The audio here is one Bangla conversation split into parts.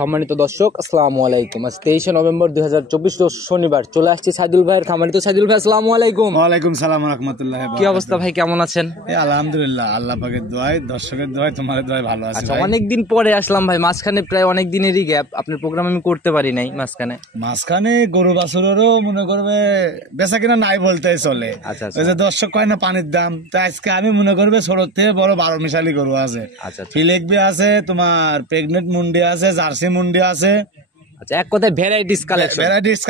সম্মানিত দর্শক আসসালামু আলাইকুম। আজ 23 নভেম্বর 2024 রোজ শনিবার চলে আসছি সাইদুল ভাইয়ের খামারে। তো সাইদুল ভাই আসসালামু আলাইকুম। ওয়ালাইকুম সালাম ওয়া রাহমাতুল্লাহি ওয়া বারাকাতুহু। কি অবস্থা ভাই, কেমন আছেন? আলহামদুলিল্লাহ, আল্লাহ পাকের দোয়ায়, দর্শকের দোয়ায়, তোমাদের দোয়ায় ভালো আছি। আচ্ছা, অনেকদিন পরে আসলাম ভাই, মাঝখানে প্রায় অনেক দিনেরই গ্যাপ, আপনার প্রোগ্রাম আমি করতে পারি নাই মাঝখানে গরু বাছুরেরও মনে করবে বেচা কিনা নাই বলতেই চলে। আচ্ছা ওই যে দর্শক কয় না পানির দাম, তো আজকে আমি মনে করবে ছোট থেকে বড় 12 মিশালি গরু আছে। আচ্ছা ফিলেকবি আছে, তোমার প্রেগনেন্ট মুন্ডি আছে, জার্সি মুন্ডি আছে। আচ্ছা, এক কথায় ভ্যারাইটিস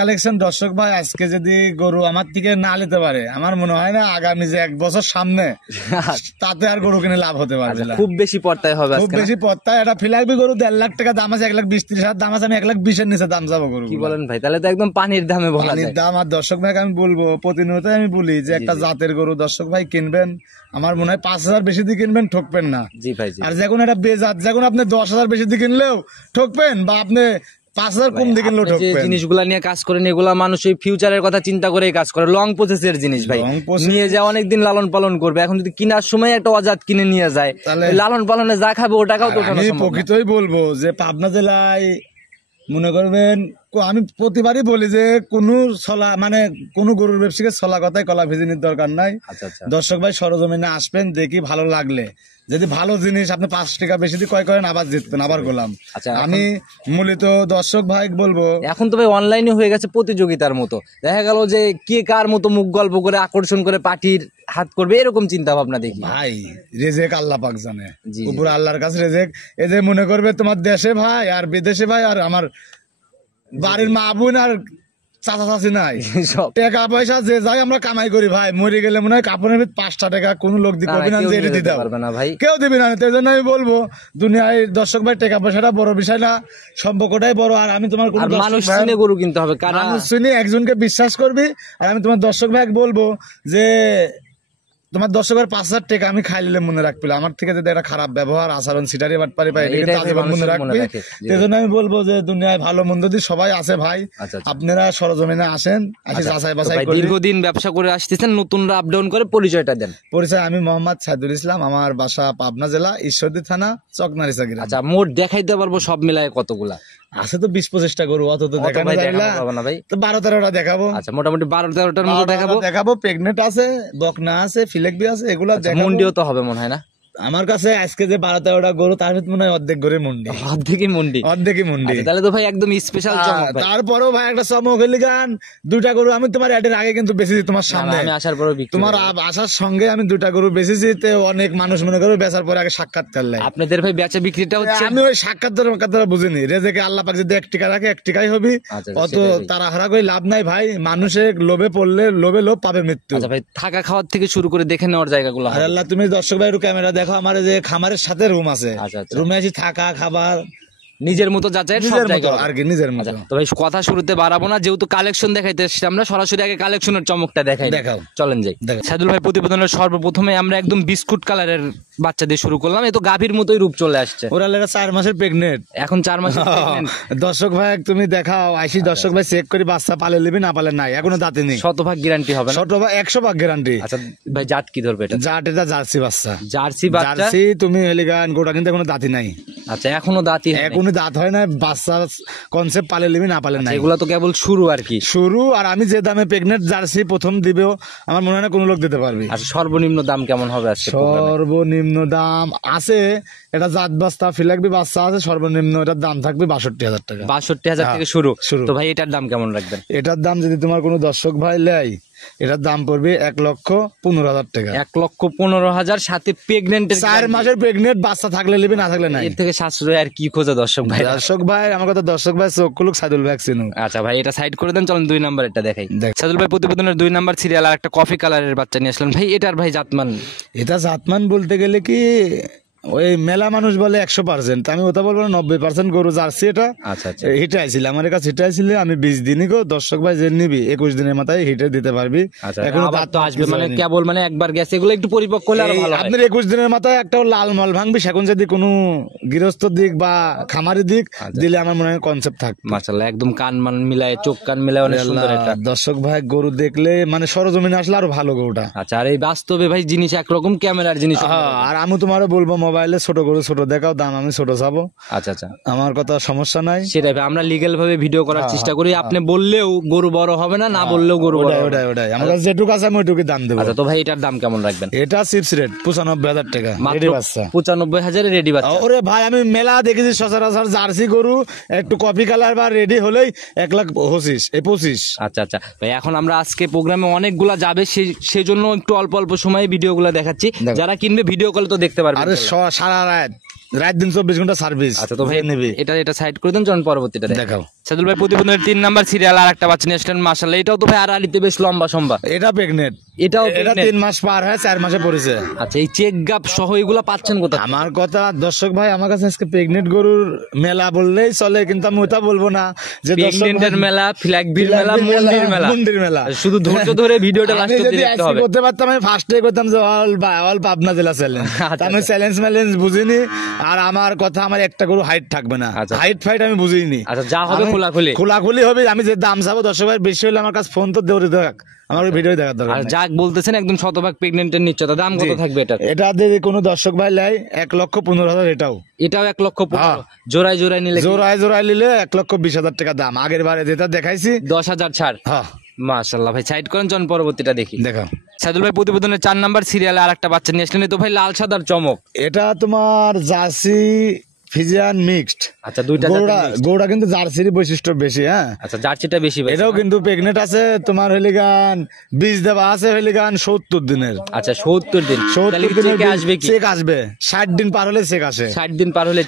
কালেকশন। দর্শক ভাই আজকে যদি গরু আমার থেকে না নিতে পারে, আমার মনে হয় না আগামী যে 1 বছর সামনে তাতে আর গরু কিনে লাভ হতে পারবে না। খুব বেশি পড়তায় হবে, খুব বেশি পড়তায়। এটা ফিলাকবি গরু 1.5 লাখ টাকা দাম আছে, 1,20,30,000 দাম আছে, আমি 1,20,000 নিচে দাম যাবো গরু। কি বলেন ভাই, তাহলে তো একদম পানির দামে বলা যায়। পানির দাম। আর দর্শক ভাই আমি বলবো, প্রতিনিয়ত আমি বলি যে একটা জাতের গরু দর্শক ভাই কিনবেন, আমার মনে হয় 5,000 বেশি দিয়ে কিনবেন, ঠকবেন না। জি ভাই। আর যখন একটা বেজাত, যখন আপনি 10,000 বেশি দিয়ে কিনলেও ঠকবেন, বা আপনি 5,000 কম দিয়ে কিনলেও ঠকবেন। জিনিসগুলা নিয়ে কাজ করেন, এগুলা মানুষ এই ফিউচারের কথা চিন্তা করেই কাজ করে। লং প্রসেসের জিনিস ভাই, নিয়ে যা অনেকদিন লালন পালন করবে। এখন যদি কেনার সময় একটা অজাত কিনে নিয়ে যায়, তাহলে লালন পালনে যা খাবে ও টাকাও তো আমি প্রকৃতই বলবো যে পাবনা জেলায় মনে করবেন, আমি প্রতিবারই বলি যে কোনো গরুর ব্যবসাকে ছলা কথায় কলা ভেজিনির দরকার নাই। দর্শক ভাই সরজমিনে আসবেন, দেখি ভালো লাগলে যদি ভালো জিনিস আপনি 5 টাকা বেশি দিয়ে ক্রয় করেন, আবার জিতবেন, আবার গোলাম। আমি মূলত দর্শক ভাই বলবো, এখন তো ভাই অনলাইনে হয়ে গেছে প্রতিযোগিতার মতো। দেখা গেল যে কে কার মতো মুখ গল্প করে আকর্ষণ করে পার্টির হাত করবে, এরকম চিন্তা ভাবনা দেখি। ভাই রেজেক আল্লাহ পাক জানে, উপর আল্লাহর কাছে রেজেক। এই যে মনে করবে তোমার দেশে ভাই আর বিদেশে ভাই, আর আমার বাড়ির মা বোন আর চাচা চাচি নাই, টাকা পয়সা যে যাই আমরা কামাই করি ভাই, মরে গেলে মনে হয় কাপড়ের 5টা টাকা কোন লোক দিতে পারবে না ভাই, কেউ দিবি না। তাই জন্য আমি বলবো দুনিয়ায় দর্শক ভাই টাকা পয়সাটা বড় বিষয় না, সম্পর্কটাই বড়। আর আমি তোমার মানুষ চিনে গরু কিনতে হবে, মানুষ চিনে একজনকে বিশ্বাস করবি। আর আমি তোমার দর্শক ভাই বলবো যে তোমার দর্শকের 5,000 টাকা আমি খাইলে মনে রাখবি, আমার থেকে যদি একটা খারাপ ব্যবহার, আচরণ, সিটারি বাটপারি পাই, মনে রাখবি। সেই জন্য আমি বলবো যে দুনিয়ায় ভালো মন্দ দিয়ে সবাই আছে ভাই, আপনারা সরজমিনে আসেন, যাচাই বাছাই করেন। দীর্ঘদিন ব্যবসা করে আসতেছেন, নতুনরা আপ ডাউন করে পরিচয়টা দেন। পরিচয়, আমি মোহাম্মদ সাইদুল ইসলাম, আমার বাসা পাবনা জেলা ঈশ্বরদী থানা চকনারি সাগির। আচ্ছা, মোট দেখাইতে পারবো সব মিলায় কতগুলা আছে? তো 20-25টা গরু, অত তো দেখানো যায় না ভাই, তো 12-13টা দেখাবো। আচ্ছা, মোটামুটি 12-13টার মতো দেখাবো। প্রেগনেন্ট আছে, বকনা আছে, ফিলেকবি আছে, এগুলা দেখাবো। মন্ডিও তো হবে মনে হয় না আমার কাছে আজকে যে 12-13টা গরু, তার ভিতরে মনে হয় অর্ধেক গরু মন্ডি। অর্ধেকই মন্ডি। তাহলে তো ভাই একদম স্পেশাল চমক। তারপরেও ভাই একটা চমক হইলি গান, 2টা গরু আমি তোমার এর আগে কিন্তু বেচেছি তোমার সামনে, আমি আসার পরে তোমার আসার সঙ্গে আমি 2টা গরু বেচেছি। অনেক মানুষ মনে করবে বেচার পরে আগে সাক্ষাৎ করলে আপনাদের ভাই বেচা বিক্রিটা হচ্ছে। আমি ওই সাক্ষাৎ কথা বুঝিনি, রেজেকে আল্লাহ পাক যদি 1 টাকা রাখে 1 টাকাই হবে। অত তাড়াহাড়া করে লাভ নাই ভাই, মানুষের লোভে পড়লে লোভে লোভ পাবে মৃত্যু। আচ্ছা ভাই, থাকা খাওয়ার থেকে শুরু করে দেখে নেওয়ার জায়গাগুলো। আল্লাহ, তুমি দর্শক ভাই একটু ক্যামেরা দেখো, আমার যে খামারের সাথে রুম আছে, রুমে আছি, থাকা খাবার নিজের মতো যাচাই আর কি, নিজের মতো। তো ভাই কথা শুরুতে বাড়াবো না, যেহেতু কালেকশন দেখাইতে এসেছি আমরা, সরাসরি আগে কালেকশনের চমকটা দেখাও। চলেন যাই। সাইদুল ভাই, প্রতিবেদনের সর্বপ্রথমে আমরা একদম বিস্কুট কালারের বাচ্চা দিয়ে শুরু করলাম। এ তো গাভীর মতোই রূপ চলে আসছে। ওরা 4 মাসের প্রেগনেন্ট, এখন 4 মাসের। দর্শক ভাই তুমি দেখাও, দর্শক ভাই চেক করি, বাচ্চা পালে নিবি না পালে নাই, এখনো দাঁতে নেই। 100% গ্যারান্টি হবে না? 100% গ্যারান্টি। আচ্ছা ভাই, জাত কি ধরবে এটা? এটা জার্সি বাচ্চা। জার্সি তুমি হেলিগান গোটা, কিন্তু এখনো দাঁতি নাই। আচ্ছা, এখনো দাঁত হয় না, বাচ্চা কনসেপ্ট পালে নিবি না পালে নাই, এগুলা তো কেবল শুরু আর কি, শুরু। আর আমি যে দামে প্রেগনেন্ট জার্সি প্রথম দিবেও, আমার মনে হয় না কোনো লোক দিতে পারবি। আচ্ছা, সর্বনিম্ন দাম কেমন হবে? সর্বনিম্ন দাম আছে, এটা জাত বাচ্চা ফিলাকবি বাচ্চা আছে, সর্বনিম্ন এটার দাম থাকবে 62,000 টাকা। 62,000 থেকে শুরু। তো ভাই এটার দাম কেমন রাখবেন? এটার দাম যদি তোমার কোনো দর্শক ভাই লেয়, এটার দাম পড়বে 1,15,000 টাকা। 1,15,000, সাথে প্রেগনেন্ট 4 মাসের প্রেগনেন্ট বাচ্চা থাকলে নেবে, না থাকলে নাই। এর থেকে সাশ্রয় আর কি খোঁজে দর্শক ভাই? আমার কথা দর্শক ভাই চোখ খুলুক, সাইদুল ভাই চিনুক। আচ্ছা ভাই, এটা সাইড করে দেন, চলেন 2 নাম্বার এটা দেখাই। সাইদুল ভাই, প্রতিবেদনের 2 নাম্বার সিরিয়াল আর একটা কফি কালারের বাচ্চা নিয়ে আসলেন ভাই। এটার ভাই জাতমান? এটা জাতমান বলতে গেলে কি, ওই মেলা মানুষ বলে 100%, আমি ওটা বলবো 90% গরু জার্সি এটা। আচ্ছা, হিটে আইছিল আমার কাছে, হিটে আইছিল আমি 20 দিনই গো, দর্শক ভাই যে নিবি 21 দিনের মাথায় হিটে দিতে পারবি। এখন দাঁত তো আসবে, মানে কেবল মানে একবার গেছে, এগুলো একটু পরিপক্ক হলে আরো ভালো হয়। আপনার 21 দিনের মাথায় একটা লাল মল ভাঙবি, এখন যদি কোনো গৃহস্থ দিক বা খামারি দিক দিলে আমার মনে হয় কনসেপ্ট থাকবে। মাশাআল্লাহ, একদম কান মান মিলায়, চোখ কান মিলায় অনেক সুন্দর এটা। দর্শক ভাই গরু দেখলে মানে সরজমিনে আসলে আরো ভালো গরুটা। আচ্ছা, আর এই বাস্তবে ভাই জিনিস একরকম, ক্যামেরার জিনিস। আর আমি তোমারও বলবো মোবাইলে ছোট করে ছোট দেখাও, দাম আমি ছোট চাবো। আচ্ছা আচ্ছা, আমার কথা সমস্যা নাই। সেটাই ভাই, আমরা লিগ্যাল ভাবে ভিডিও করার চেষ্টা করি। আপনি বললেও গরু বড় হবে না, না বললেও গরু বড় হবে। ওটাই আমার কাছে যেটুকু আছে আমি ওইটুকু দাম দেবো। আচ্ছা, তো ভাই এটার দাম কেমন রাখবেন? এটা চিপস রেট 95,000 টাকা, রেডি বাচ্চা 95,000 রেডি বাচ্চা। ওরে ভাই আমি মেলা দেখেছি সচরাচর জার্সি গরু একটু কফি কালার বা রেডি হলেই 1,25,000। আচ্ছা আচ্ছা ভাই, এখন আমরা আজকে প্রোগ্রামে অনেকগুলা যাবে, সেই জন্য একটু অল্প অল্প সময়ে ভিডিওগুলো দেখাচ্ছি। যারা কিনবে ভিডিও কলে তো দেখতে পারবে। আরে সারা রাত দিন 24 ঘন্টা সার্ভিস। আচ্ছা, তো ভাই এটা সাইড করে দেন, চলুন পরবর্তীটা দেখাও। সাদুল ভাই প্রতিবেদনের 3 নাম্বার সিরিয়াল আর একটা বাচ্চা নিয়ে আসলেন, মাশাআল্লাহ। এটাও তো ভাই আড়াআড়িতে বেশ লম্বা সম্বা। এটা প্রেগনেন্ট, এটা 3 মাস পার হয়ে 4 মাসে পড়েছে। আচ্ছা, এই চেক গাপ সহ এগুলা পাচ্ছেন কোথায়? আমার কথা দর্শক ভাই, আমার কাছে আজকে প্রেগনেন্ট গরুর মেলা বললেই চলে, কিন্তু আমি ওটা বলবো না যে প্রেগনেন্টের মেলা, ফ্ল্যাগবির মেলা, মুন্ডির মেলা। শুধু ধৈর্য ধরে ভিডিওটা লাস্ট অবধি দেখতে হবে। করতে পারতাম আমি ফার্স্টে করতাম যে অল পাবনা জেলা চ্যালেঞ্জ। আমি চ্যালেঞ্জ বুঝিনি। আর আমার কথা, আমার একটা গরু হাইট থাকবে না, হাইট ফাইট আমি বুঝিনি। আচ্ছা, যা হবে খোলাখুলি হবে। আমি যে দাম চাবো দর্শক ভাই, বেশি হলে আমার কাছে ফোন তো দেওয়া দেখ, আমার ভিডিও দেখার দরকার। আর যাক বলতেছেন একদম শতভাগ প্রেগনেন্টের নিশ্চয়তা। দাম কত থাকবে এটা? এটা যদি কোনো দর্শক ভাই লাই 1,15,000। এটাও 1,15,000 জোড়ায় নিলে, জোড়ায় নিলে 1,20,000 টাকা দাম। আগের বারে যেটা দেখাইছি 10,000 ছাড়। হ্যাঁ মাশাআল্লাহ ভাই, সাইড করেন, চল পরবর্তীটা দেখি। দেখো সাদুল ভাই প্রতিবেদনের 4 নাম্বার সিরিয়ালে আর একটা বাচ্চা নিয়ে আসলেন। তো ভাই লাল সাদার চমক। এটা তোমার জার্সি ফিজিয়ান মিক্সড। আচ্ছা, দুইটা গৌড়া কিন্তু জার্সির বৈশিষ্ট্য বেশি। হ্যাঁ, আচ্ছা, জার্সিটা বেশি। এটাও কিন্তু প্রেগনেন্ট আছে, তোমার হলিগান বীজ দেওয়া আছে, হলিগান 70 দিনের। আচ্ছা, 70 দিন। 70 দিনের আসবে কি? চেক আসবে 60 দিন পার হলে চেক আসে। 60 দিন পার হলে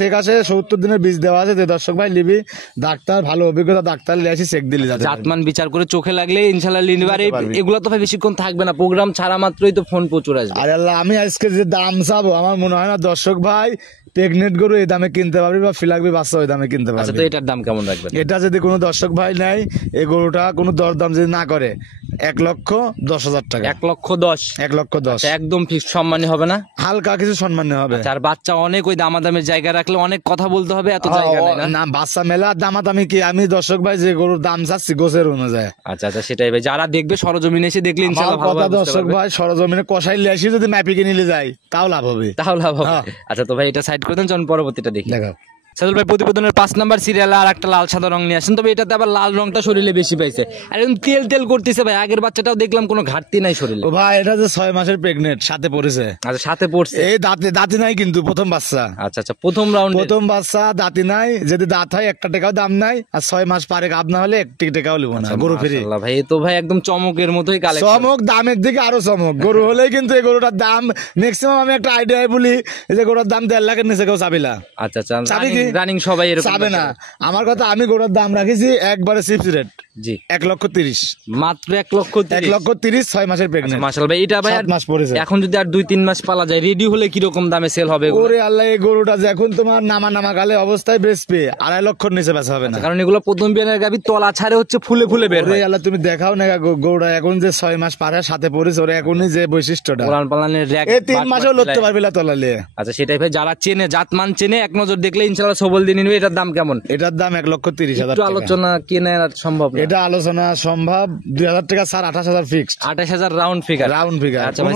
চেক 70 দিনের বীজ দেওয়া আছে। যে দর্শক ভাই লিবি, ডাক্তার ভালো অভিজ্ঞতা ডাক্তার লিয়ে আসি, চেক দিলি জাতমান বিচার করে চোখে লাগলে ইনশাআল্লাহ লিনবারে। এগুলো তো ভাই বেশিক্ষণ থাকবে না, প্রোগ্রাম ছাড়া মাত্রই তো ফোন প্রচুর আসবে। আরে আল্লাহ, আমি আজকে যে দাম চাবো, আমার মনে হয় না দর্শক ভাই প্রেগনেন্ট গরু এই দামে কিনতে পারবি, বা ফিলাকবি বাচ্চা ওই দামে কিনতে পারবি। আচ্ছা, তো এটার দাম কেমন রাখবেন? এটা যদি কোনো দর্শক ভাই নেয়, এই গরুটা কোনো দরদাম যদি না করে, 1,10,000 টাকা। 1,10,000। 1,10,000 একদম ফিক্স, সম্মানী হবে না? হালকা কিছু সম্মানী হবে। আর বাচ্চা অনেক ওই দামাদামের জায়গা রাখলে অনেক কথা বলতে হবে, এত জায়গা নেই না। বাচ্চা মেলা দামাদামি কি, আমি দর্শক ভাই যে গরুর দাম চাচ্ছি গোছের অনুযায়ী। আচ্ছা আচ্ছা, সেটাই ভাই, যারা দেখবে সরজমিনে এসে দেখলে ইনশাআল্লাহ কথা দর্শক ভাই, সরজমিনে কষাইলে আসি যদি ম্যাপিকে নিলে যায়, তাও লাভ হবে। আচ্ছা, তো ভাই এটা সাইড করে দেন, চল পরবর্তীটা দেখি। দেখো সাদুল ভাই প্রতিবেদনের 5 নাম্বার সিরিয়ালে আর একটা লাল সাদা রং নিয়ে আসেন। তবে এটাতে আবার লাল রংটা শরীরে বেশি পাইছে, আর এখন তেল করতেছে ভাই। আগের বাচ্চাটাও দেখলাম কোনো ঘাটতি নাই শরীরে। ও ভাই, এটা যে 6 মাসের প্রেগনেন্ট, সাথে পড়েছে। আচ্ছা, সাথে পড়ছে। এই দাঁতি নাই কিন্তু, প্রথম বাচ্চা। আচ্ছা আচ্ছা, প্রথম বাচ্চা, দাঁতি নাই। যদি দাঁত হয় 1 টাকাও দাম নাই, আর 6 মাস পারে গাব না হলে 1 টাকাও লিব না। গরু ফ্রি ভাই, তো ভাই একদম চমকের মতোই কালেকশন। চমক, দামের দিকে আরো চমক। গরু হলেই কিন্তু এই গরুটার দাম ম্যাক্সিমাম, আমি একটা আইডিয়া বলি, যে গরুর দাম 1.5 লাখের নিচে কেউ চাবি না। আচ্ছা আচ্ছা, রানিং সবাই চাবে না। আমার কথা, আমি গরুর দাম রাখিছি একবারে চিপস রেট। জি, 1,30,000 মাত্র। 1,30,000 6 মাসের প্রেগনেন্ট। মাশাআল্লাহ ভাই, এটা ভাই 7 মাস পড়েছে। এখন যদি আর 2-3 মাস পালা যায়, রেডি হলে কি রকম দামে সেল হবে? ওরে আল্লাহ, এই গরুটা যখন তোমার নামা গালে অবস্থায় বেচবে 2.5 লক্ষর নিচে বেচা হবে না। কারণ এগুলো প্রথম বিয়ানের গাবি, তলা ছাড়ে হচ্ছে ফুলে বের হয়। ওরে আল্লাহ, তুমি দেখাও না গরুটা এখন যে 6 মাস পারে সাথে পড়েছে, ওরে এখনই যে বৈশিষ্ট্যটা, উলান পালানের র‍্যাক, এই 3 মাসও লড়তে পারবি না তলালে। আচ্ছা, সেটাই ভাই, যারা চেনে, জাতমান চেনে, এক নজর দেখলে ইনশাআল্লাহ সবল দিয়ে নিবে। এটার দাম কেমন? এটার দাম 1,30,000 টাকা। আলোচনা কেনা সম্ভব? এটা আলোচনা সম্ভব। 2,000 টাকা স্যার, 28,000 ফিক্সড। 28,000 round figure. আচ্ছা ভাই,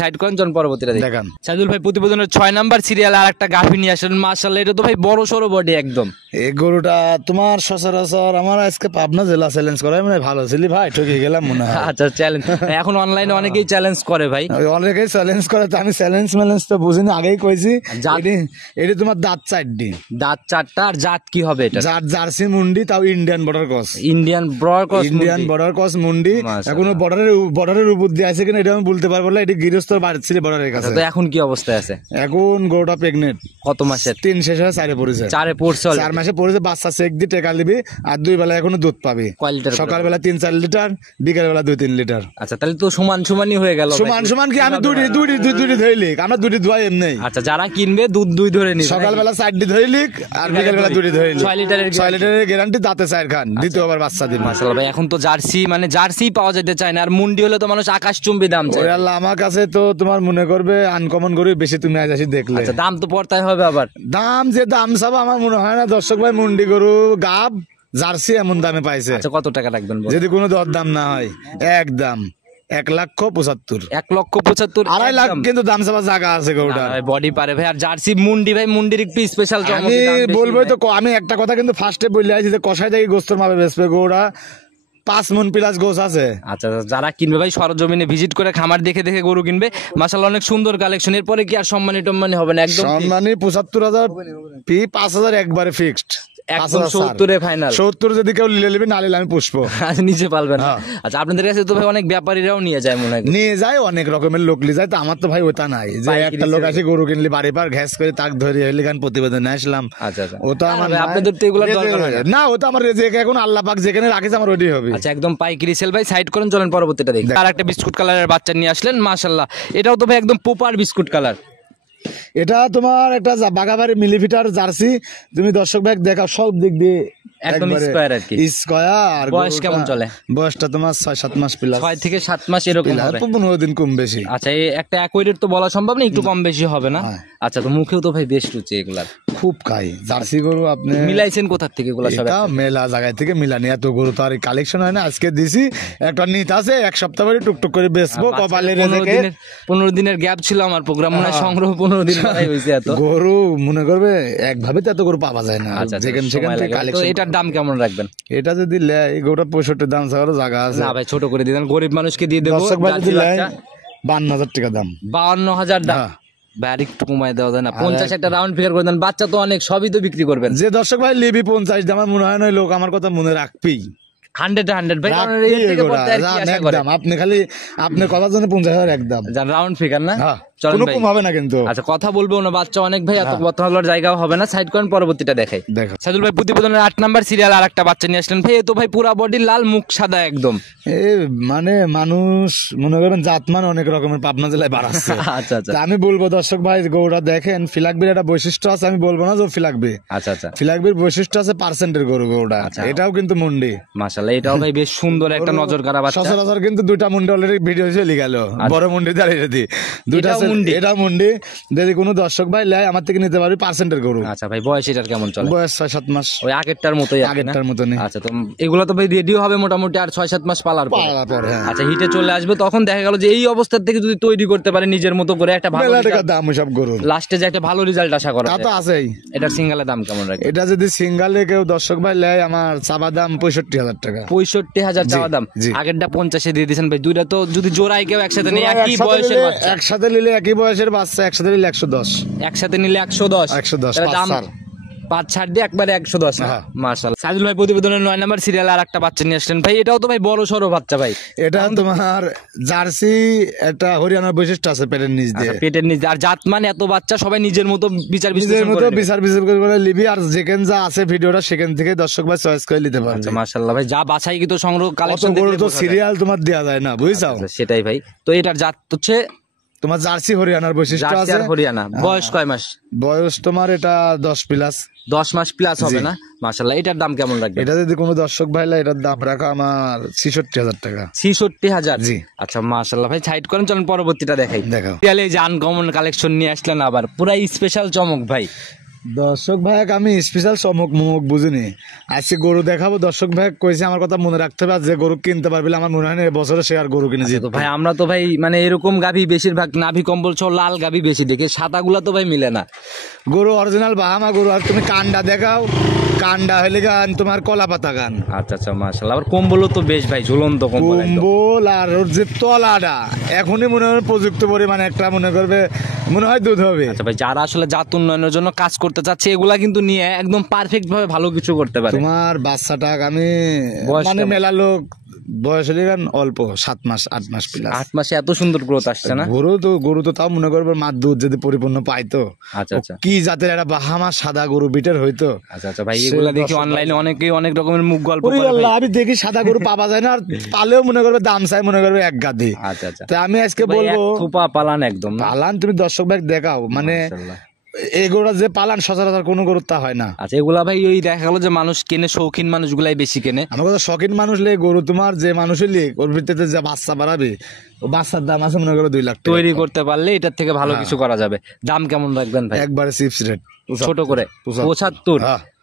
সাইড করেন, জন পরবর্তীটা দেখেন। সাইদুল ভাই প্রতিবেদনের 6 নাম্বার সিরিয়ালে আর একটা গাভী নিয়ে আসেন। মাশাআল্লাহ, এটা তো ভাই বড় সরো বডি একদম। এই গরুটা তোমার সচরাচর আমার আজকে পাবনা জেলা চ্যালেঞ্জ করাই মানে ভালো ছিলি ভাই, ঠকে গেলাম মনে হয়। আচ্ছা, চ্যালেঞ্জ এখন অনলাইনে অনেকেই চ্যালেঞ্জ করে ভাই, অনেকেই চ্যালেঞ্জ করে। আমি চ্যালেঞ্জ তো বুঝিনি, আগেই কইছি। এটা তোমার দাঁত 4টি, দাঁত 4টা। আর জাত কি হবে এটা? জাত জার্সি মুন্ডি, তাও Indian border cross. Indian border cross মুন্ডি। এখনো বর্ডারের উপর দিয়ে আছে কিনা এটা আমি বলতে পারবো না। এটা গৃহস্থ বাড়ি ছিল বর্ডারের কাছে। তো এখন কি অবস্থায় আছে? এখন গরুটা প্রেগনেন্ট। কত মাসের? 3 শেষ হয়ে 4 পড়েছে। 4 মাসে পড়েছে। বাচ্চা চেক দিয়ে টেকা দিবি, আর 2 বেলা এখনো দুধ পাবি। সকালবেলা 3-4 লিটার, বিকেল বেলা 2-3 লিটার। আচ্ছা, তাহলে তো সমানই হয়ে গেল। সমান কি, আমি দুটি ধরলি, আমরা দুটি ধোয়াই এমনি। আচ্ছা, যারা কিনবে দুধ 2 ধরে নিবে। সকালবেলা 4টি ধরলি, আর বিকেল বেলা 2টি ধরলি। 6 লিটারের গ্যারান্টি, দাঁতে 4 খান, দ্বিতীয়বার বাচ্চা দিবি। মাশাআল্লাহ ভাই, এখন তো জার্সি পাওয়া যেতে চায় না, আর মুন্ডি হলে তো মানুষ আকাশচুম্বী দাম চায়। ওরে আল্লাহ, আমার কাছে তো তোমার মনে করবে আনকমন গরু বেশি, তুমি আজ আসি দেখলে। আচ্ছা, দাম তো পড়তাই হবে আবার। দাম সব আমার মনে হয় না দর্শক ভাই মুন্ডি গরু জার্সি এমন দামে পাইছে। আচ্ছা, কত টাকা রাখবেন যদি কোনো দর দাম না হয়? একদম 1,75,000। 1,75,000 2.5 লাখ কিন্তু দাম চাওয়ার জায়গা আছে গরুটা। বডি পারে ভাই। আর জার্সি মুন্ডি ভাই, মুন্ডির একটু স্পেশাল আমি বলবো তো, আমি একটা কথা কিন্তু ফার্স্টে বলে আইছি যে কষাই থেকে গোস্তর মাপে বেচবে গরুটা, 5 মণ প্লাস গোস আছে। আচ্ছা, যারা কিনবে ভাই সরজমিনে ভিজিট করে খামার দেখে দেখে গরু কিনবে। মাশাআল্লাহ অনেক সুন্দর কালেকশন। এরপরে কি আর সম্মানী টম্মানী হবে না? একদম সম্মানী 75,000 ফি, 5,000 একবারে ফিক্সড। 70 ফাইনাল। 70 যদি কেউ নিলে নেবে, না নিলে আমি পুষবো। নিচে পালবেন। আচ্ছা, আপনাদের কাছে তো ভাই অনেক ব্যাপারীরাও নিয়ে যায় মনে হয়? নিয়ে যায়, অনেক রকমের লোক নিয়ে যায়। তো আমার তো ভাই ওটা নাই যে একটা লোক আসে গরু কিনলে বাড়ি পার ঘ্যাস করে তাক ধরে হইলে গান প্রতিবেদনে আসলাম। আচ্ছা, ওটা আমার আপনাদের তো এগুলো দরকার হয় না। ওটা আমার রেজেক, এখন আল্লাহ পাক যেখানে রাখেছে আমার ওইটাই হবে। আচ্ছা, একদম পাইকারি সেল ভাই। সাইড করেন, চলেন পরবর্তীটা দেখি। আর একটা বিস্কুট কালারের বাচ্চা নিয়ে আসলেন, মাশাআল্লাহ। এটাও তো ভাই একদম প্রপার বিস্কুট কালার। এটা তোমার একটা বাগাবাড়ি মিলিমিটার জার্সি। তুমি দর্শক ভাই দেখাও, সব দিক দিয়ে একদম স্কয়ার আর কি। স্কয়ার। বয়স কেমন চলে? বয়সটা তোমার 6-7 মাস প্লাস। 6 থেকে 7 মাস এরকম হবে। 15 দিন কম বেশি। আচ্ছা, এই একটা অ্যাকুরেট তো বলা সম্ভব না, একটু কম বেশি হবে না? আচ্ছা, তো মুখেও তো ভাই বেশ রুচি এগুলার। খুব খাই জার্সি গরু। আপনি মিলাইছেন কোথা থেকে এগুলা? সব এটা মেলা জায়গা থেকে মিলানি। এত গরু তো আর কালেকশন হয় না। আজকে দিছি একটা নিত আছে, এক সপ্তাহ পরে টুকটুক করে বেচবো। কপালে 15 দিনের গ্যাপ ছিল আমার প্রোগ্রাম, মনে হয় সংগ্রহ 15 দিন হয়েছে। এত গরু মনে করবে একভাবে তো এত গরু পাওয়া যায় না। যেখানে সেখান থেকে কালেকশন। এটার দাম কেমন রাখবেন? এটা যদি লেয়, এই গরুটা 65 দাম চাওয়ার জায়গা আছে। না ভাই, ছোট করে দিবেন, গরিব মানুষকে দিয়ে দেবো। 52,000 টাকা দাম। 52,000 দাম ভাই, আর একটু কমাই দেওয়া যায় না? 50 একটা রাউন্ড ফিগার করে দেন। বাচ্চা তো অনেক, সবই তো বিক্রি করবেন। যে দর্শক ভাই লিবি 50 দাম, আমার মনে হয় না লোক আমার কথা মনে রাখবেই। 100 ভাই, আপনি খালি আপনার কথার জন্য 50,000 একদম রাউন্ড ফিগার না? কোনো কম হবে না কিন্তু। আচ্ছা, কথা বলবো না, বাচ্চা অনেক ভাই, এত কথা বলার জায়গাও হবে না। সাইড করেন, পরবর্তীটা দেখাই। সাইদুল ভাই প্রতিবেদনের 8 নাম্বার সিরিয়াল আর একটা বাচ্চা নিয়ে আসলেন ভাই। এ তো ভাই পুরা বডি লাল, মুখ সাদা একদম। মানে মানুষ মনে করেন জাতমান অনেক রকমের পাবনা জেলায় বাড়াচ্ছে। আচ্ছা, আমি বলবো দর্শক ভাই, গরুটা দেখেন, ফিলাকবির একটা বৈশিষ্ট্য আছে। আমি বলবো না যে ফিলাকবি। আচ্ছা, ফিলাকবির বৈশিষ্ট্য আছে, পার্সেন্টের গরুটা। এটাও কিন্তু মুন্ডি। মাশাআল্লাহ, এটাও ভাই বেশ সুন্দর একটা নজর কাড়া বাচ্চা। সচরাচর কিন্তু 2টা মুন্ডি অলরেডি ভিডিও চলে গেল। বড় মুন্ডি দাঁড়িয়ে দি 2টা মুন্ডি। এটা মুন্ডি যদি কোনো দর্শক ভাই লেয়, আমার থেকে নিতে পারবি পার্সেন্টের গরু। আচ্ছা ভাই, বয়স এটার কেমন চলে? বয়স 6-7 মাস। ওই আগেরটার মতোই? আগেরটার মতনই। আচ্ছা, তো এগুলো তো ভাই রেডিও হবে মোটামুটি আর 6-7 মাস পালার পর। আচ্ছা, হিটে চলে আসবে, তখন দেখা গেল যে এই অবস্থার থেকে যদি তৈরি করতে পারে নিজের মতো করে একটা ভালো দাম, সব গরু লাস্টে যে একটা ভালো রেজাল্ট আশা করা তা তো আছেই। এটার সিঙ্গেলের দাম কেমন রাখবে? এটা যদি সিঙ্গেলে কেউ দর্শক ভাই লেয়, আমার চাবা দাম 65,000 টাকা। 65,000 চাওয়া দাম। আগেরটা 50 দিয়ে দিয়েছেন ভাই। দুইটা তো যদি জোড়ায় কেউ একসাথে নেই, একই বয়সের বাচ্চা, একসাথে নিলে একই বয়সের বাচ্চা একসাথে নিলে 110। একসাথে নিলে 110 দাম। 5 ছাড় দিয়ে একবারে 110। মাশাআল্লাহ। সাইদুল ভাই প্রতিবেদনের 9 নাম্বার সিরিয়াল আর একটা বাচ্চা নিয়ে আসলেন ভাই। এটাও তো ভাই বড় সরো বাচ্চা ভাই। এটা তোমার জার্সি, একটা হরিয়ানার বৈশিষ্ট্য আছে পেটের নিচ দিয়ে। পেটের নিচ আর জাত মানে এত বাচ্চা সবাই নিজের মতো বিচার করে লিবি। আর যেখানে যা আছে ভিডিওটা সেখান থেকে দর্শক ভাই চয়েস করে নিতে পারবে। মাশাআল্লাহ ভাই, যা বাছাই কিন্তু সংগ্রহ কালেকশন তো সিরিয়াল তোমার দেয়া যায় না, বুঝছো? সেটাই ভাই। তো এটার জাত হচ্ছে তোমার জার্সি হরিয়ানার বৈশিষ্ট্য আছে। হরিয়ানা। বয়স কয় মাস? বয়স তোমার এটা 10 প্লাস। 10 মাস প্লাস হবে না? মাশাআল্লাহ। এটার দাম কেমন রাখবে? এটা যদি কোনো দর্শক ভাই লা, এটার দাম রাখা আমার 66,000 টাকা। 66,000? জি। আচ্ছা, মাশাআল্লাহ ভাই, সাইড করেন, চলেন পরবর্তীটা দেখাই। তাহলে এই যে আনকমন কালেকশন নিয়ে আসলেন আবার, পুরা স্পেশাল চমক ভাই। দর্শক ভাই আমি স্পেশাল চমক মুমক বুঝিনি। আজকে গরু দেখাবো, দর্শক ভাই কইছে আমার কথা মনে রাখতে হবে। যে গরু কিনতে পারবি, আমার মনে হয় না বছরে সে আর গরু কিনে যেত ভাই। আমরা তো ভাই মানে এরকম গাভী বেশিরভাগ নাভি কম্বল সহ লাল গাভী বেশি দেখে, সাদা গুলা তো ভাই মিলে না। গরু অরিজিনাল বাহামা গরু। আর তুমি কান্ডা দেখাও, কান্ডা হলে গান তোমার কলা পাতা গান। আচ্ছা, মাশাআল্লাহ। আবার কম্বলও তো বেশ ভাই, ঝুলন্ত কম্বল। আর ওর যে তলাটা এখনই মনে হয় প্রযুক্ত পরিমাণে একটা মনে করবে মনে হয় দুধ হবে। আচ্ছা ভাই, যারা আসলে জাত উন্নয়নের জন্য কাজ করতে চাচ্ছে, এগুলা কিন্তু নিয়ে একদম পারফেক্ট ভাবে ভালো কিছু করতে পারে। তোমার বাচ্চাটা আমি মানে মেলা লোক বয়স হলে গান অল্প 7 মাস 8 মাস প্লাস। 8 মাসে এত সুন্দর গ্রোথ আসছে না? গরু তো তাও মনে করবে মার দুধ যদি পরিপূর্ণ পাইতো। আচ্ছা, কি জাতের একটা বাহামা সাদা গরু বিটের হইতো। আচ্ছা ভাই, এগুলা দেখি অনলাইনে অনেকেই অনেক রকমের মুখ গল্প করে। আমি দেখি সাদা গরু পাওয়া যায় না, আর পালেও মনে করবে দাম চাই মনে করবে এক গাদি। আচ্ছা, তো আমি আজকে বলবো পালান একদম পালান। তুমি দর্শক ভাই দেখাও, মানে এগুলা যে পালান সচরাচর কোনো গরু তা হয় না। আচ্ছা, এগুলা ভাই ওই দেখা গেল যে মানুষ কেনে, শৌখিন মানুষগুলাই বেশি কেনে। আমার কথা শৌখিন মানুষ লে গরু তোমার যে মানুষের লিখ ওর ভিতরে যে বাচ্চা বাড়াবে ও বাচ্চার দাম আছে মনে করো 2 লাখ টাকা। তৈরি করতে পারলে এটার থেকে ভালো কিছু করা যাবে। দাম কেমন রাখবেন ভাই? একবারে চিপস রেট ছোট করে 75।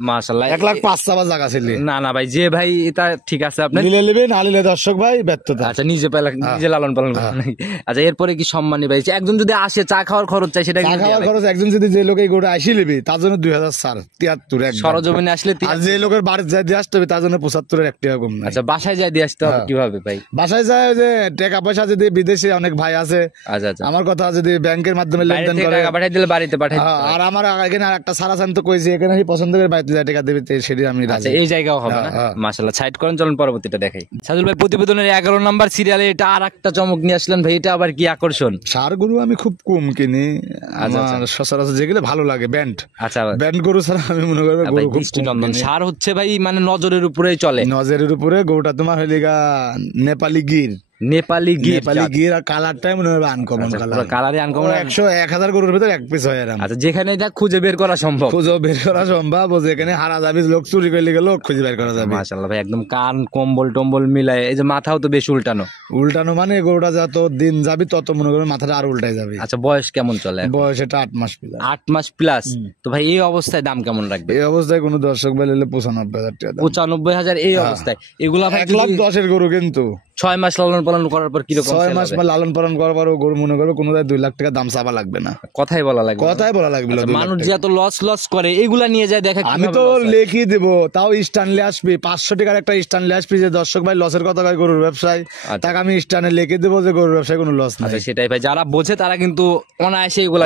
মাশাআল্লাহ 1 লাখ 5 চাবা জায়গা ছিল না না ভাই, যে ভাই এটা ঠিক আছে, আপনি নিলে নেবে, না নিলে দর্শক ভাই ব্যর্থতা। আচ্ছা নিজে নিজে লালন পালন করেন নাকি? আচ্ছা এরপরে কি সম্মানী ভাই একজন যদি আসে চা খাওয়ার খরচ চাই সেটা চা খাওয়ার খরচ একজন যদি যে লোকে গোটা আসি নেবে তার জন্য 2000 স্যার 73 একদম। সরজমিনে আসলে আর যে লোকের বাড়ি যায় দিয়ে আসতে হবে তার জন্য 75 এর 1 টাকা কম নাই। আচ্ছা বাসায় যাই দিয়ে আসতে হবে কিভাবে ভাই? বাসায় যায় ওই যে টাকা পয়সা যদি বিদেশে অনেক ভাই আছে, আচ্ছা আচ্ছা আমার কথা যদি ব্যাংকের মাধ্যমে লেনদেন করে টাকা পাঠিয়ে দিলে বাড়িতে পাঠিয়ে আর আমার এখানে আর একটা সারা তো কইছি এখানে পছন্দ করে বাড়িতে যায় টাকা দেবে সেটি আমি আচ্ছা এই জায়গাও হবে না। মাশাআল্লাহ সাইড করেন, চলুন পরবর্তীটা দেখাই। সাদুল ভাই প্রতিবেদনের 11 নম্বর সিরিয়ালে এটা আর একটা চমক নিয়ে আসলেন ভাই, এটা আবার কি আকর্ষণ? সার গরু আমি খুব কম কিনি, আমার সচরাচর যেগুলো ভালো লাগে ব্যান্ড। আচ্ছা ব্যান্ড গরু ছাড়া আমি মনে করি গরু খুব দৃষ্টিনন্দন সার হচ্ছে ভাই মানে নজরের উপরেই চলে। নজরের উপরে গরুটা তোমার হইলে নেপালি গির, নেপালি গির আর কালারটাই মনে হয় আনকমন কালার। কালারে আনকমন 1000 গরুর ভিতর 1 পিস হয় এরকম। আচ্ছা যেখানে এটা খুঁজে বের করা সম্ভব, ও যেখানে হারা যাবে লোক চুরি করলে লোক খুঁজে বের করা যাবে। মাশাআল্লাহ ভাই একদম কান কম্বল টম্বল মিলায়, এই যে মাথাও তো বেশ উল্টানো মানে গরুটা যত দিন যাবি তত মনে করবে মাথাটা আর উল্টাই যাবে। আচ্ছা বয়স কেমন চলে? বয়স এটা 8 মাস প্লাস। 8 মাস প্লাস। তো ভাই এই অবস্থায় দাম কেমন রাখবে? এই অবস্থায় কোনো দর্শক ভাই নিলে 95,000 টাকা। 95,000 এই অবস্থায়? এগুলা ভাই 1,10,000 এর গরু কিন্তু 6 মাস লালন পালন করার পর কিরকম? 6 মাস লালন পালন করার পর গরু মনে করো কোনো 2 লাখ টাকা দাম চাপা লাগবে না। কথাই বলা লাগবে। মানুষ যে এত লস করে এগুলা নিয়ে যায় দেখা। আমি তো লিখি দেবো, তাও স্টানলে আসবি 500 টাকার একটা স্টানলে আসবি, যে দর্শক ভাই লসের কথা কয় গরুর ব্যবসায়, তাকে আমি স্টানে লিখে দেবো যে গরুর ব্যবসায় কোনো লস নাই। সেটাই ভাই, যারা বোঝে তারা কিন্তু অনায়াসে এগুলা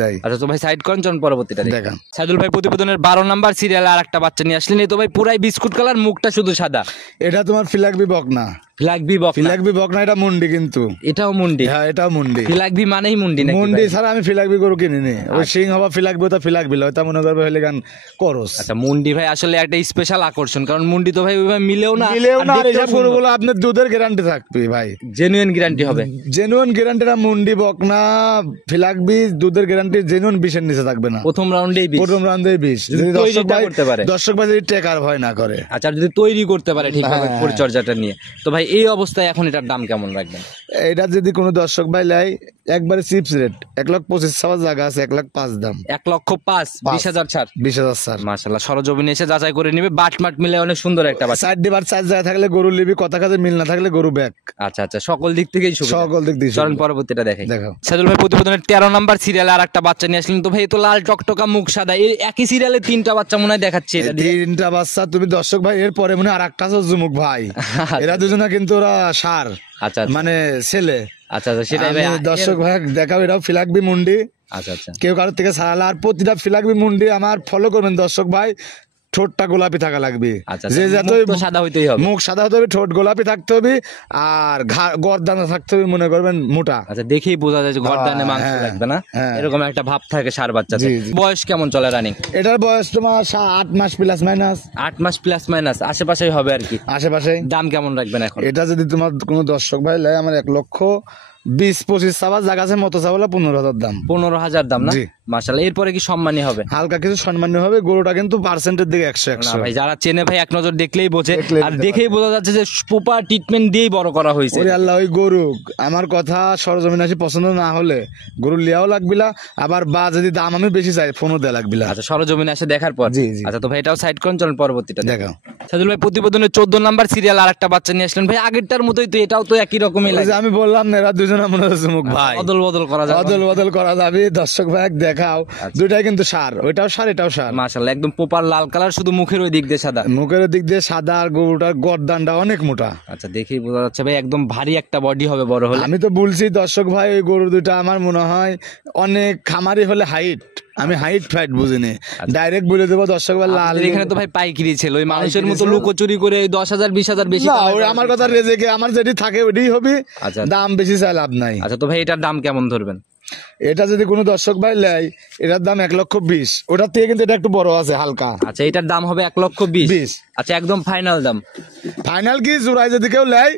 যায়। আচ্ছা তো ভাই সাইড করেন, চলুন পরবর্তীটা দেখেন। সাইদুল ভাই প্রতিবেদনের 12 নাম্বার সিরিয়ালে আর একটা বাচ্চা নিয়ে আসলেন, এই তো ভাই পুরাই বিস্কুট কালার, মুখটা শুধু সাদা। এটা তোমার ফিলাকবি বকনা। ফিলাকবি বকনা এটা মুন্ডি, কিন্তু এটাও মুন্ডি। হ্যাঁ এটাও মুন্ডি। ফিলাকবি মানেই মুন্ডি নাকি? মুন্ডি ছাড়া আমি ফিলাকবি গরু কিনিনি। ওই সিং হবা ফিলাকবি তো ফিলাকবি লয়, তা মনে করবে হইলে গান করস। আচ্ছা মুন্ডি ভাই আসলে একটা স্পেশাল আকর্ষণ, কারণ মুন্ডি তো ভাই ওইভাবে মিলেও না। আর এইসব গরুগুলো আপনার দুধের গ্যারান্টি থাকবে ভাই, জেনুইন গ্যারান্টি হবে। জেনুইন গ্যারান্টিটা মুন্ডি বকনা ফিলাকবি দুধের গ্যারান্টি জেনুইন 20 এর নিচে থাকবে না। প্রথম রাউন্ডেই 20 যদি দর্শক ভাই যদি টেকার ভয় না করে, আচ্ছা যদি তৈরি করতে পারে ঠিকভাবে পরিচর্যাটা নিয়ে, তো ভাই এই অবস্থায় এখন এটার দাম কেমন রাখবেন? এটা যদি কোনো দর্শক ভাই লাই একবারে চিপস রেট 1,25,000 জায়গা আছে, 1,05,000 দাম। 1,05,000 20,000 ছাড়। 20,000 ছাড়। মাশাআল্লাহ সরজমিনে এসে যাচাই করে নিবে, বাট মাট মিলে অনেক সুন্দর একটা বাচ্চা। সাইড ডিবার 4 জায়গা থাকলে গরু লিবি, কথা কাজে মিল না থাকলে গরু ব্যাক। আচ্ছা আচ্ছা সকল দিক থেকেই সুবিধা। সকল দিক দিয়ে। চলুন পরবর্তীটা দেখাই। সাদুল ভাই প্রতিবেদনের 13 নাম্বার সিরিয়ালে আর একটা বাচ্চা নিয়ে আসলেন, তো ভাই তো লাল টকটকা মুখ সাদা, এই একই সিরিয়ালে 3টা বাচ্চা মনে হয় দেখাচ্ছে। এটা 3টা বাচ্চা তুমি দর্শক ভাই, এর পরে মনে আরেকটা আছে জুমুক ভাই। এরা দুজনা কিন্তু ওরা সার, আচ্ছা মানে ছেলে। আচ্ছা আচ্ছা সেটাই ভাই দর্শক ভাই দেখাও, এটাও ফিলাকবি মুন্ডি। আচ্ছা আচ্ছা কেউ কারোর থেকে সারালা, আর প্রতিটা ফিলাকবি মুন্ডি আমার ফলো করবেন দর্শক ভাই। ঠোঁটটা গোলাপি থাকা লাগবে, যে সাদা হইতেই হবে, মুখ সাদা হতে হবে, ঠোঁট গোলাপি থাকতে হবে, আর গর্দানে থাকতে হবে মনে করবেন মোটা। আচ্ছা দেখেই বোঝা যায় যে গর্দানে মাংস লাগবে না, এরকম একটা ভাব থাকে সার বাচ্চা। বয়স কেমন চলে রানিং? এটার বয়স তোমার 8 মাস প্লাস মাইনাস। 8 মাস প্লাস মাইনাস আশেপাশেই হবে আর কি। আশেপাশে। দাম কেমন রাখবেন এখন? এটা যদি তোমার কোনো দর্শক ভাই লাই আমার 1,20,25,000 চাওয়া জায়গা আছে, মতো চাওয়া 15,000 দাম। 15,000 দাম না? মাশাআল্লাহ এরপরে কি সম্মানী হবে? হালকা কিছু সম্মানী হবে, গরুটা কিন্তু পার্সেন্টের দিকে 100 ভাই যারা চেনে ভাই এক নজর দেখলেই বোঝে, আর দেখেই বোঝা যাচ্ছে যে প্রপার ট্রিটমেন্ট দিয়েই বড় করা হয়েছে। ওরে আল্লাহ, ওই গরু আমার কথা সরজমিনে আসি পছন্দ না হলে গরু লিয়াও লাগবিলা, আবার বা যদি দাম আমি বেশি চাই ফোনও দেয়া লাগবিলা। আচ্ছা সরজমিনে এসে দেখার পর। আচ্ছা তো ভাই এটাও সাইড করুন, চলুন পরবর্তীটা দেখাও। সাদুল ভাই প্রতিবেদনের 14 নাম্বার সিরিয়াল আর একটা বাচ্চা নিয়ে আসলেন ভাই, আগেরটার মতোই তো এটাও তো একই রকমই লাগে। আমি বললাম না এরা দুজনে মনে হচ্ছে মুখ ভাই, অদল বদল করা যাবে। দর্শক ভাই দেখাও, দুইটাই কিন্তু সার, ওইটাও সার এটাও সার। মাশাআল্লাহ একদম প্রপার লাল কালার, শুধু মুখের ওই দিক দিয়ে সাদা। মুখের ওই দিক দিয়ে সাদা, আর গরুটার গর্দানটা অনেক মোটা। আচ্ছা দেখেই বোঝা যাচ্ছে ভাই একদম ভারী একটা বডি হবে বড় হলে। আমি তো বলছি দর্শক ভাই ওই গরু দুইটা আমার মনে হয় অনেক খামারি হলে হাইট, আমি হাইট ফাইট বুঝিনি, ডাইরেক্ট বলে দেবো দর্শক ভাই লাল। এখানে তো ভাই পাইকারি ছিল, ওই মানুষের মতো লুকোচুরি করে 10,000 20,000 বেশি। আমার কথা রেজেকে আমার যেটি থাকে ওইটাই হবে, দাম বেশি চাই লাভ নাই। আচ্ছা তো ভাই এটার দাম কেমন ধরবেন? এটা যদি কোনো দর্শক ভাই লেয় এটার দাম 1,20,000। ওটার থেকে কিন্তু এটা একটু বড় আছে হালকা। আচ্ছা এটার দাম হবে 1,20,000। আচ্ছা, একদম ফাইনাল দাম? ফাইনাল কি, জোড়ায় যদি কেউ নেয়,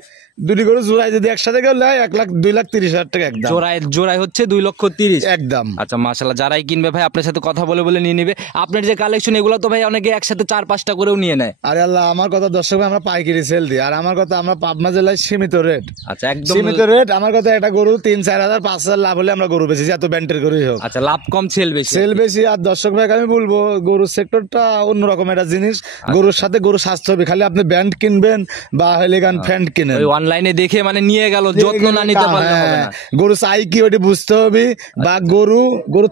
দুটি গরু জোড়ায় যদি একসাথে কেউ নেয় 1,02,30,000 টাকা একদম। জোড়ায় হচ্ছে 2,30,000 একদম। আচ্ছা মাশাআল্লাহ, যারাই কিনবে ভাই আপনার সাথে কথা বলে বলে নিয়ে নেবে। আপনার যে কালেকশন এগুলো তো ভাই অনেকে একসাথে 4-5টা করেও নিয়ে নেয়। আরে আল্লাহ, আমার কথা দর্শক ভাই, আমরা পাইকারি সেল দিই, আর আমার কথা আমরা পাবনা জেলায় সীমিত রেট। আচ্ছা, একদম সীমিত রেট। আমার কথা একটা গরু 3-4 হাজার 5 হাজার লাভ হলে আমরা গরু বেশি, এত ব্যান্টের গরুই হোক। আচ্ছা, লাভ কম সেল বেশি। সেল বেশি। আর দর্শক ভাই আমি বলবো, গরুর সেক্টরটা অন্যরকম একটা জিনিস। গরুর সাথে গরু স্বাস্থ্য হবে, খালি আপনি ব্যান্ড কিনবেন বা হেলিগান ফ্যান্ট কিনেন, ওই অনলাইনে দেখে মানে নিয়ে গেল, যত্ন না নিতে পারলে হবে না। গরু চাই কি ওটি বুঝতে হবে, বা গরু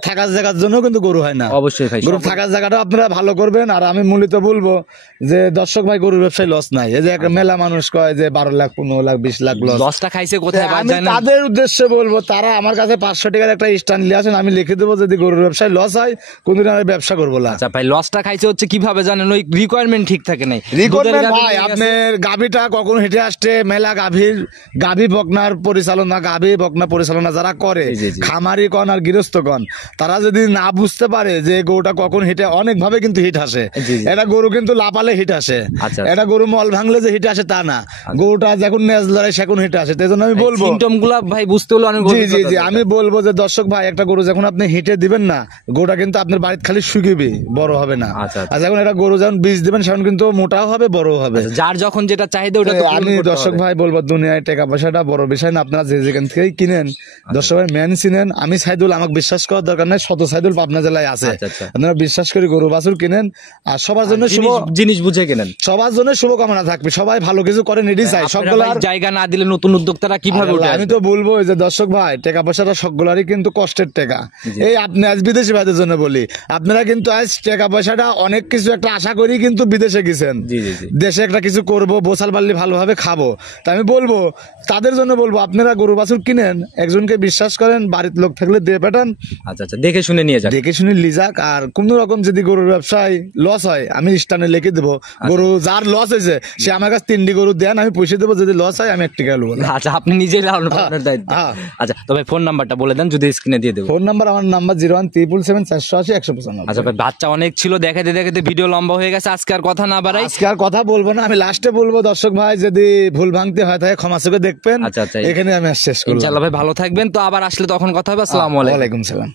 থাকার জায়গার জন্য কিন্তু গরু হয় না। অবশ্যই ভাই, গরু থাকার জায়গাটা আপনারা ভালো করবেন। আর আমি মূলত বলবো যে দর্শক ভাই, গরুর ব্যবসায় লস নাই। এই যে একটা মেলা মানুষ কয় যে 12 লাখ 15 লাখ 20 লাখ লসটা খাইছে কোথায়, আমি তাদের উদ্দেশ্যে বলবো, তারা আমার কাছে 500 টাকার একটা স্ট্যান্ড নিয়ে আসেন, আমি লিখে দেবো যদি গরুর ব্যবসায় লস হয় কোনদিন আমি ব্যবসা করবো না। আচ্ছা ভাই, লসটা খাইছে হচ্ছে কিভাবে জানেন? ওই রিকোয়ারমেন্ট ঠিক থাকে নাই। রিকোয়ারমেন্ট ভাই, আপনার গাভীটা কখন হেঁটে আসছে, মেলা গাভী বকনার পরিচালনা, গাভী বকনা পরিচালনা যারা করে, খামারি কন আর গৃহস্থ কন, তারা যদি না বুঝতে পারে যে গরুটা কখন হিটে, অনেক ভাবে কিন্তু হিট আসে। এটা গরু কিন্তু লাপালে হিট আসে, এটা গরু মল ভাঙলে যে হিট আসে তা না। গরুটা যখন নেজ লড়াই সেখন হিট আসে। তাই জন্য আমি বলবো সিমটম গুলা ভাই বুঝতে হলো অনেক। জি, আমি বলবো যে দর্শক ভাই, একটা গরু যখন আপনি হিটে দিবেন না, গরুটা কিন্তু আপনার বাড়িতে খালি শুকিবে, বড় হবে না। আর যখন একটা গরু যখন বীজ দিবেন, সেখন কিন্তু মোটাও হবে, বড়ও হবে। যার যখন যেটা চাহিদা ওটা আমি দর্শক ভাই বলবো, দুনিয়ায় টাকা পয়সাটা বড় বিষয় না। আপনারা যে যেখান থেকেই কিনেন, দর্শক ভাই মেন চিনেন। আমি সাইদুল, আমাকে বিশ্বাস করার দরকার নেই, শত সাইদুল পাবনা জেলায় আছে। আপনারা বিশ্বাস করে গরু বাছুর কিনেন, আর সবার জন্য শুভ জিনিস বুঝে কিনেন, সবার জন্য শুভকামনা থাকবে। সবাই ভালো কিছু করেন, এটাই চাই। সবগুলার জায়গা না দিলে নতুন উদ্যোক্তারা কিভাবে উঠে? আমি তো বলবো যে দর্শক ভাই, টাকা পয়সাটা সবগুলারই কিন্তু কষ্টের টাকা। এই আপনি আজ বিদেশি ভাইদের জন্য বলি, আপনারা কিন্তু আজ টাকা পয়সাটা অনেক কিছু একটা আশা করি কিন্তু বিদেশে গেছেন, দেশে একটা কিছু করবো, বোসাল পারলে ভালোভাবে খাবো। তা আমি বলবো, তাদের জন্য বলবো, আপনারা গরু বাছুর কিনেন, একজনকে বিশ্বাস করেন, বাড়ির লোক থাকলে দিয়ে পাঠান। আচ্ছা, দেখে শুনে নিয়ে যাক, দেখে শুনে লিজাক। আর কোন রকম যদি গরুর ব্যবসায় লস হয়, আমি স্টানে লিখে দেবো। গরু যার লস হয়েছে, সে আমার কাছে 3টি গরু দেন, আমি পয়সা দেবো। যদি লস হয়, আমি 1 টাকা নেবো। আচ্ছা, আপনি নিজেই লালন পালনের দায়িত্ব। আচ্ছা, তবে ফোন নাম্বারটা বলে দেন, যদি স্ক্রিনে দিয়ে দেবো। ফোন নাম্বার, আমার নাম্বার 01777 আচ্ছা ভাই, বাচ্চা অনেক ছিল, দেখাতে দেখাতে ভিডিও লম্বা হয়ে গেছে। আজকে আর কথা না বাড়াই, আজকে আর কথা বলবো না। আমি লাস্টে বলবো, দর্শক ভাই যদি ভুল ভাঙতে হয় তাহলে ক্ষমা চোখে দেখবেন। আচ্ছা, এখানে আমি শেষ করলাম। ইনশাআল্লাহ ভাই, ভালো থাকবেন। তো আবার আসলে তখন কথা হবে। আসসালামু আলাইকুম। ওয়ালাইকুম সালাম।